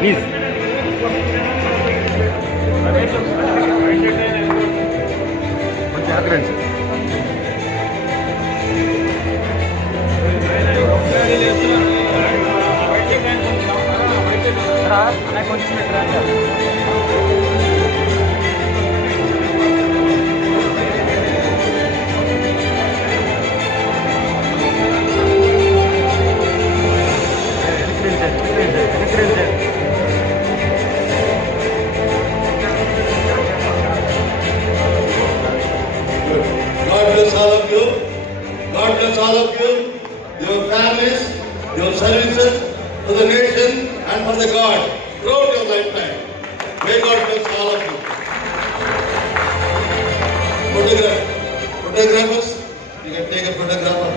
ప్లీజ్ కొంచెం ఆగ్రహించండి. God bless all of you. God bless all of you, your families, your services to the nation and for the God throughout your lifetime. May God bless all of you. Photographers, you can take a photograph.